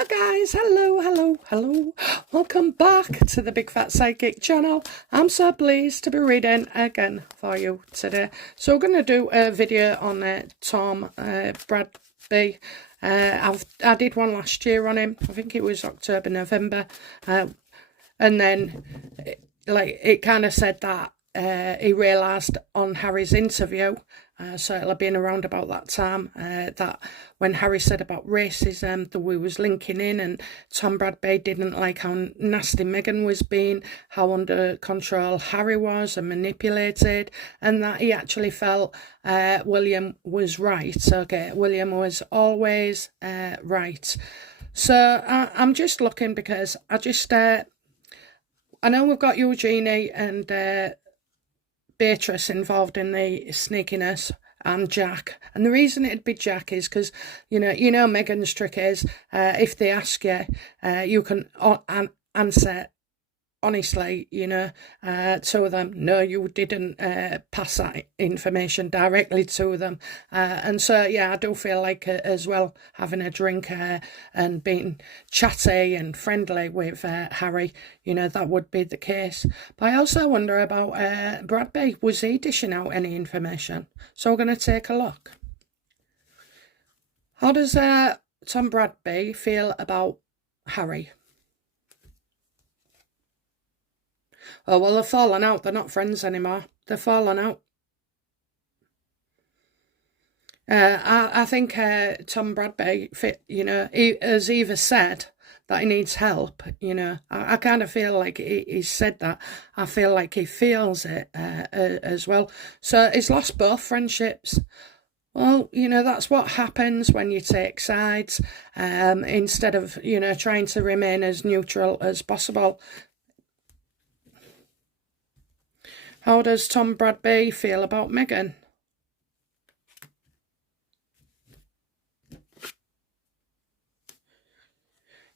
Hello guys, hello. Welcome back to the Big Fat Psychic channel. I'm so pleased to be reading again for you today. So we're going to do a video on Tom Bradby. I did one last year on him. I think it was October, November. And then it kind of said that he realised on Harry's interview, so it'll have been around about that time, that when Harry said about racism, that we was linking in, and Tom Bradby didn't like how nasty Meghan was being, how under control Harry was and manipulated, and that he actually felt William was right. Okay, William was always right. So I'm just looking because I know we've got Eugenie and Beatrice involved in the sneakiness, and Jack. And the reason it'd be Jack is because, you know Meghan's trick is, if they ask you, you can answer honestly, to them. No, you didn't pass that information directly to them. And so, yeah, I do feel like as well, having a drink and being chatty and friendly with Harry, that would be the case. But I also wonder about Bradby. Was he dishing out any information? So we're going to take a look. How does Tom Bradby feel about Harry? Oh, well, they're falling out. They're not friends anymore. They're falling out. I think Tom Bradby, he has either said that he needs help, I kind of feel like he said that. I feel like he feels it as well. So he's lost both friendships. Well, that's what happens when you take sides, instead of, trying to remain as neutral as possible. How does Tom Bradby feel about Meghan?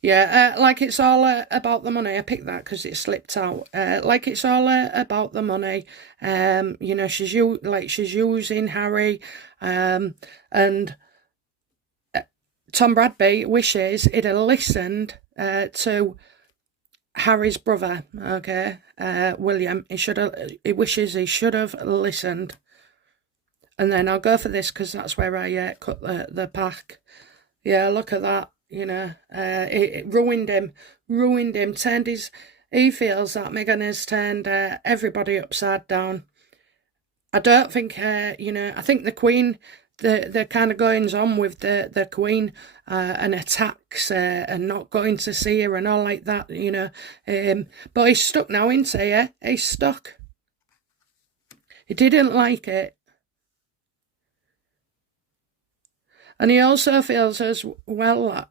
Yeah, like it's all about the money. I picked that because it slipped out. Like it's all about the money. She's using Harry, and Tom Bradby wishes he'd have listened to Harry's brother, okay, William. He wishes he should have listened. And then I'll go for this because that's where I cut the pack. Yeah, look at that. It ruined him. He feels that Meghan has turned everybody upside down. I don't think, I think the Queen, the kind of goings on with the Queen and attacks and not going to see her and all like that, but he's stuck now, isn't he? Yeah? He's stuck. He didn't like it. And he also feels as well that,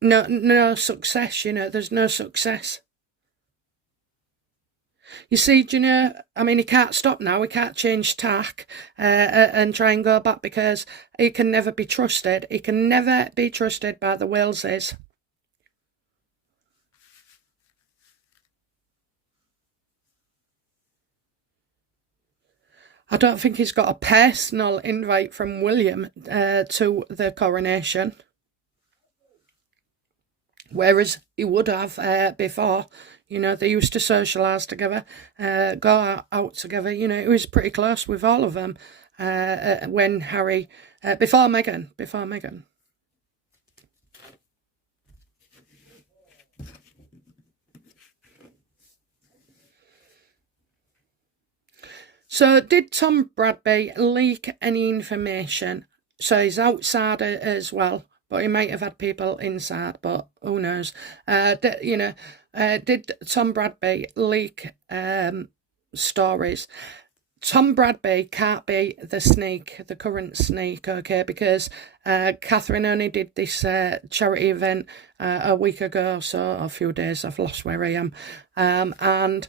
no success, there's no success. You see, I mean, he can't stop now. He can't change tack and try and go back because he can never be trusted. He can never be trusted by the Waleses. I don't think he's got a personal invite from William to the coronation, whereas he would have before. They used to socialise together, go out together. He was pretty close with all of them when Harry, before Meghan. So did Tom Bradby leak any information? So he's outside as well, but he might have had people inside, but who knows? Did Tom Bradby leak stories? Tom Bradby can't be the current snake, okay, because Catherine only did this charity event a week ago, so a few days. I've lost where I am. And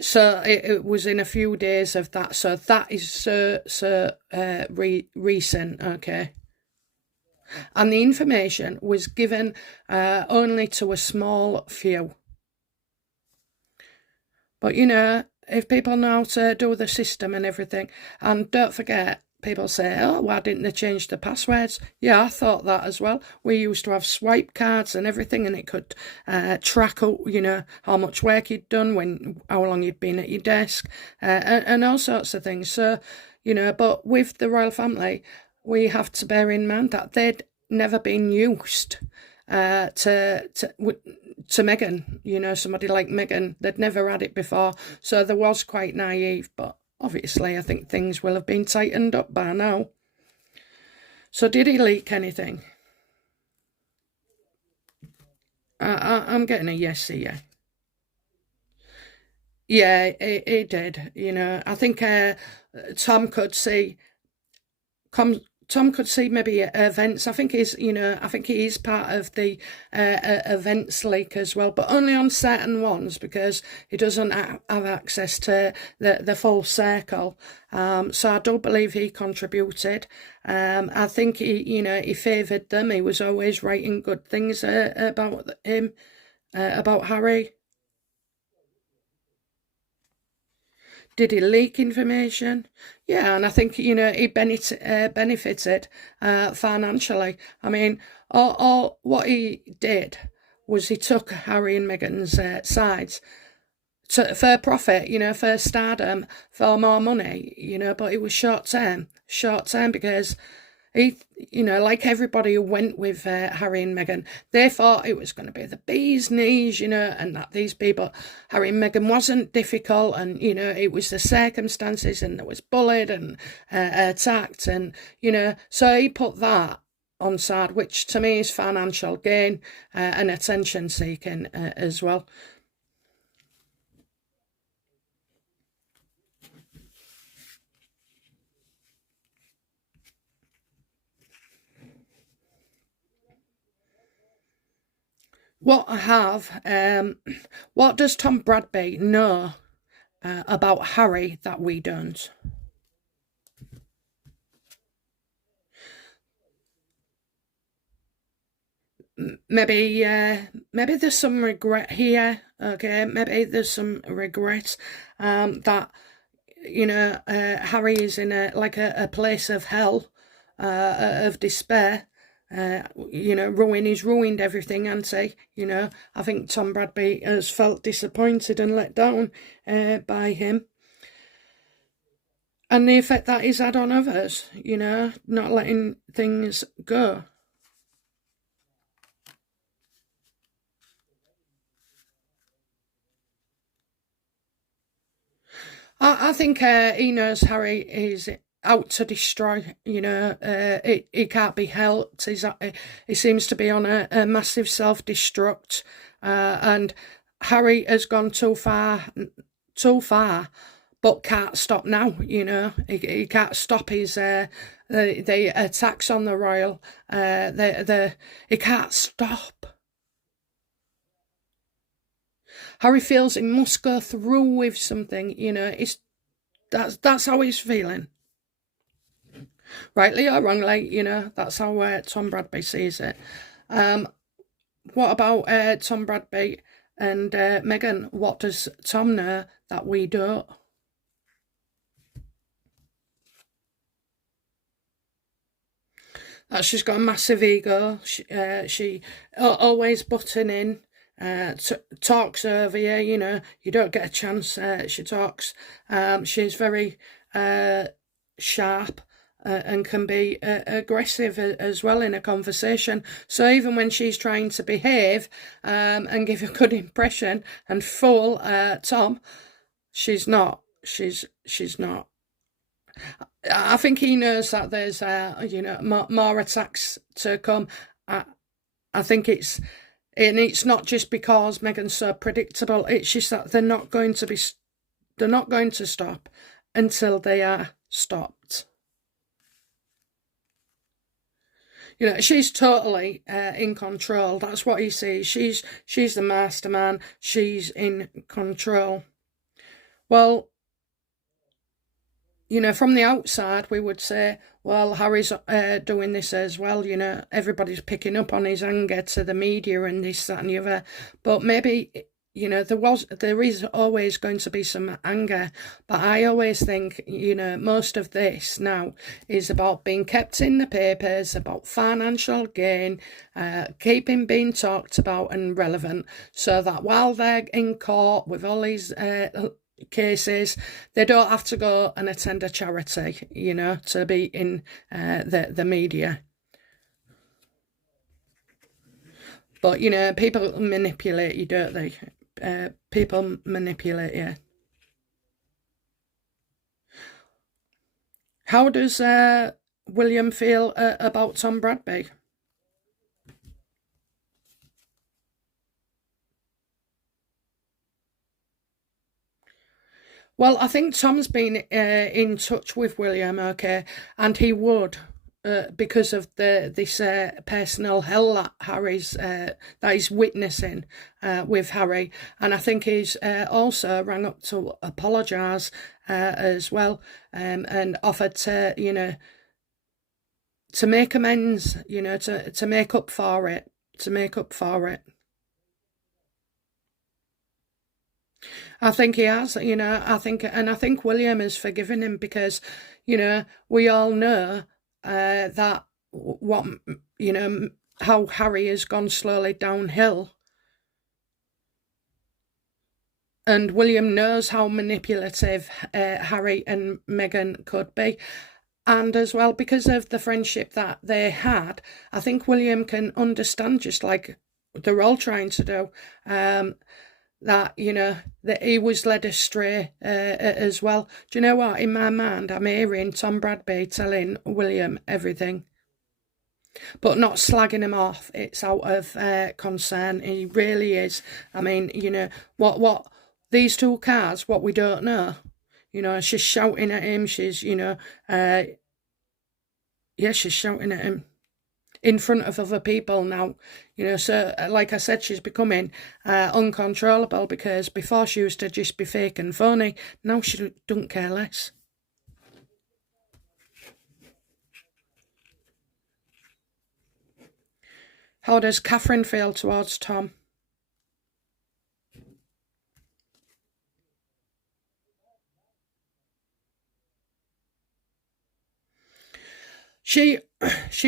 so it was in a few days of that. So that is so recent, okay. And the information was given only to a small few. But if people know how to do the system and everything, and don't forget, people say, oh, why didn't they change the passwords? Yeah, I thought that as well. We used to have swipe cards and everything, and it could track out, how much work you'd done, how long you'd been at your desk, and all sorts of things. So, but with the royal family, we have to bear in mind that they'd never been used to Meghan, somebody like Meghan. They'd never had it before, so they was quite naive, but obviously I think things will have been tightened up by now. So did he leak anything? I'm getting a yes here. Yeah, he did. I think Tom could see Tom could see maybe events. I think I think he is part of the events leak as well, but only on certain ones because he doesn't have access to the full circle. So I do believe he contributed. I think he favoured them. He was always writing good things about him, about Harry. Did he leak information? Yeah, and I think, he benefited financially. I mean, all what he did was he took Harry and Meghan's sides for profit, for stardom, for more money, but it was short term because he, like everybody who went with Harry and Meghan, they thought it was going to be the bee's knees, and that these people, Harry and Meghan wasn't difficult, and, it was the circumstances, and there was bullied and attacked, and, so he put that on side, which to me is financial gain and attention seeking as well. What I have, what does Tom Bradby know about Harry that we don't? Maybe there's some regret here. Okay, maybe there's some regret that Harry is in a place of hell, of despair. He's ruined everything, hasn't he? I think Tom Bradby has felt disappointed and let down by him. And the effect that he's had on others, not letting things go. I think he knows Harry is out to destroy. He can't be helped. He seems to be on a massive self-destruct, and Harry has gone too far, but can't stop now. He can't stop his the attacks on the royal. He can't stop. Harry feels he must go through with something. That's how he's feeling. Rightly or wrongly, that's how Tom Bradby sees it. What about Tom Bradby and Meghan? What does Tom know that we don't? That she's got a massive ego. She always butting in. Talks over you, you don't get a chance. She talks. She's very sharp and can be aggressive as well in a conversation. So even when she's trying to behave and give a good impression and fool Tom, she's not. She's not. I think he knows that there's more attacks to come. I think it's not just because Meghan's so predictable. It's just that they're not going to stop until they are stopped. She's totally in control. That's what he sees. She's the mastermind. She's in control. Well, from the outside, we would say, well, Harry's doing this as well. Everybody's picking up on his anger to the media and this, that, and the other. But maybe, you know, there is always going to be some anger, but I always think, you know, most of this now is about being kept in the papers, about financial gain, keeping being talked about and relevant, so that while they're in court with all these cases, they don't have to go and attend a charity, you know, to be in the media. But, you know, people manipulate you, don't they? People manipulate you. How does William feel about Tom Bradby? Well, I think Tom's been in touch with William, okay, and he would. Because of this personal hell that that he's witnessing with Harry, and I think he's also rang up to apologise as well, and offered to, you know, to make amends, you know, to make up for it, I think he has, you know. I think William has forgiven him because, you know, we all know that what, you know, how Harry has gone slowly downhill, and William knows how manipulative Harry and Meghan could be. And as well, because of the friendship that they had, I think William can understand, just like they're all trying to do, that, you know, that he was led astray as well. Do you know what? In my mind, I'm hearing Tom Bradby telling William everything, but not slagging him off. It's out of concern. He really is. I mean, you know, what these two cars, what we don't know. You know, she's shouting at him. She's, you know, yeah, she's shouting at him in front of other people now, you know. So like I said, she's becoming uncontrollable, because before she used to just be fake and phony. Now she don't care less. How does Catherine feel towards Tom? She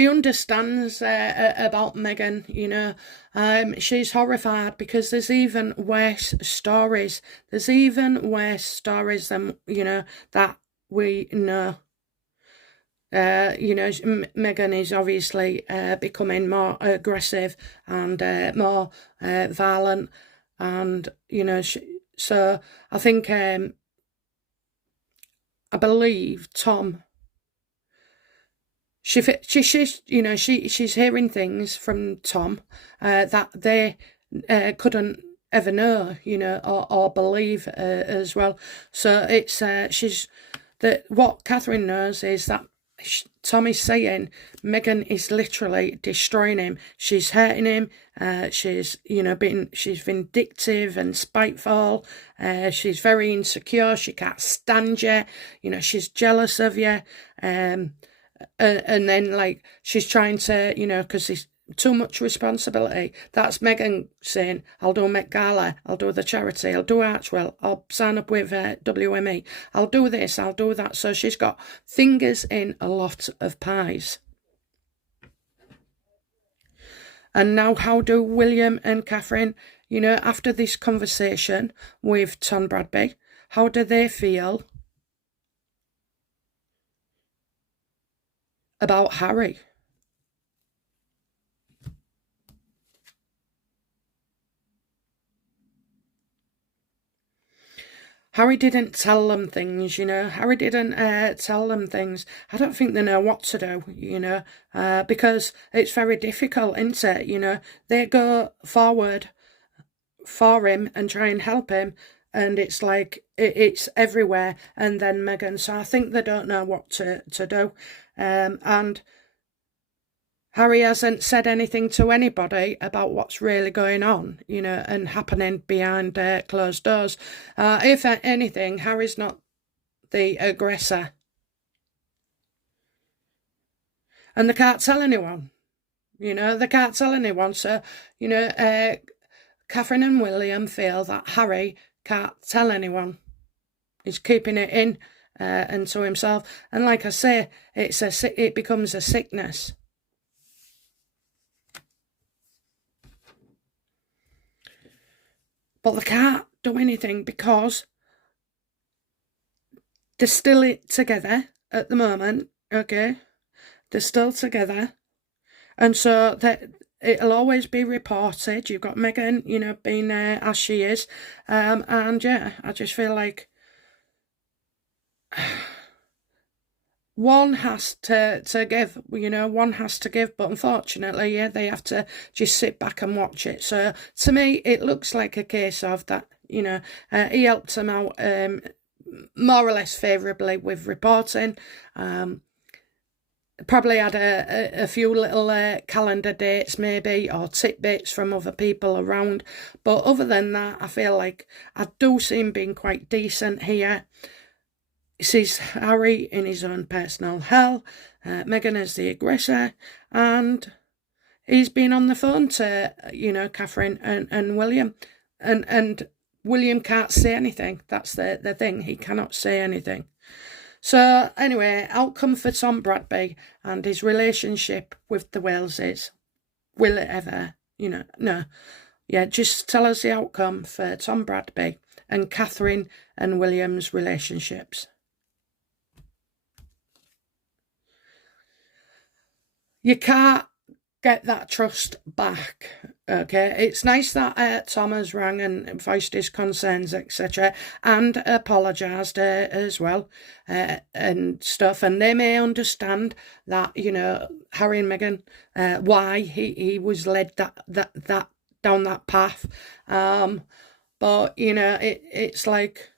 understands about Meghan, you know. She's horrified because there's even worse stories. There's even worse stories than, you know, that we know. You know, Meghan is obviously becoming more aggressive and more violent, and, you know, so I think I believe Tom. She's, you know, she's hearing things from Tom that they couldn't ever know, you know, or believe as well. So it's she's that what Catherine knows is that Tom is saying Meghan is literally destroying him. She's hurting him. She's, you know, she's vindictive and spiteful. She's very insecure. She can't stand you. You know, she's jealous of you. And then, like, she's trying to, you know, because it's too much responsibility. That's Meghan saying, I'll do Met Gala, I'll do the charity, I'll do Archwell, I'll sign up with WME, I'll do this, I'll do that. So she's got fingers in a lot of pies. And now, how do William and Catherine, you know, after this conversation with Tom Bradby, how do they feel about Harry? Harry didn't tell them things, you know. Harry didn't tell them things. I don't think they know what to do, you know, because it's very difficult, isn't it? You know, they go forward for him and try and help him, and it's like it's everywhere. And then Meghan, so I think they don't know what to do, and Harry hasn't said anything to anybody about what's really going on, you know, and happening behind closed doors. If anything, Harry's not the aggressor. And they can't tell anyone, you know, they can't tell anyone. So, you know, Catherine and William feel that Harry can't tell anyone. He's keeping it in and to himself. And like I say, it becomes a sickness. But they can't do anything because they're still together at the moment, okay? They're still together. And so it'll always be reported. You've got Meghan, you know, being there as she is. And yeah, I just feel like one has to give, you know, one has to give, but unfortunately, yeah, they have to just sit back and watch it. So to me, it looks like a case of that, you know, he helped them out more or less favourably with reporting. Probably had a few little calendar dates maybe, or tidbits from other people around. But other than that, I feel like I do see him being quite decent here. He sees Harry in his own personal hell, Meghan as the aggressor, and he's been on the phone to, you know, Catherine and William, and William can't say anything. That's the thing, he cannot say anything. So anyway, outcome for Tom Bradby and his relationship with the Waleses. Will it ever, you know, no. Yeah, just tell us the outcome for Tom Bradby and Catherine and William's relationships. You can't get that trust back, okay? It's nice that Tom has rang and voiced his concerns, etc., and apologised as well and stuff, and they may understand that, you know, Harry and Meghan, why he was led that down that path, but, you know, it's like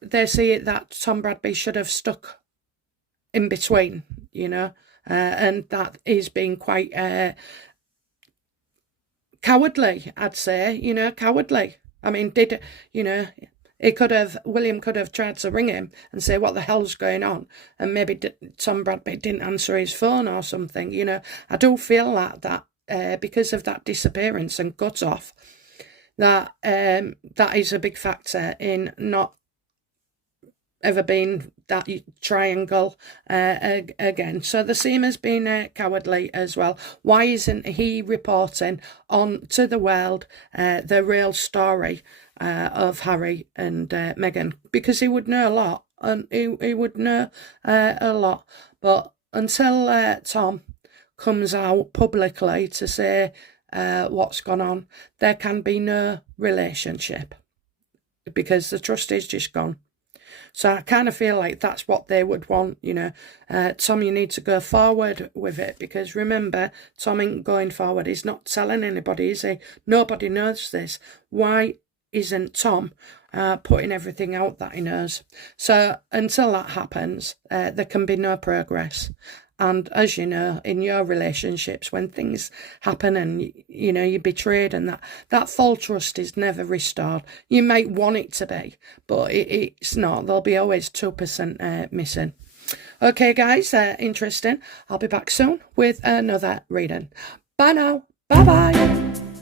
they see it that Tom Bradby should have stuck in between, you know, and that is being quite cowardly, I'd say, you know, cowardly. I mean, you know, William could have tried to ring him and say, what the hell's going on? And maybe Tom Bradby didn't answer his phone or something, you know. I do feel that because of that disappearance and cut off, that is a big factor in not ever been that triangle again. So the seam has been cowardly as well. Why isn't he reporting on to the world the real story of Harry and Meghan? Because he would know a lot, and he would know a lot. But until Tom comes out publicly to say what's gone on, there can be no relationship, because the trust is just gone. So I kind of feel like that's what they would want, you know. Tom, you need to go forward with it, because remember, Tom ain't going forward. He's not telling anybody, is he? Nobody knows this. Why isn't Tom putting everything out that he knows? So until that happens, there can be no progress. And as you know, in your relationships, when things happen and, you know, you're betrayed and that full trust is never restored. You might want it to be, but it's not. There'll be always 2% missing. Okay, guys, interesting. I'll be back soon with another reading. Bye now. Bye-bye.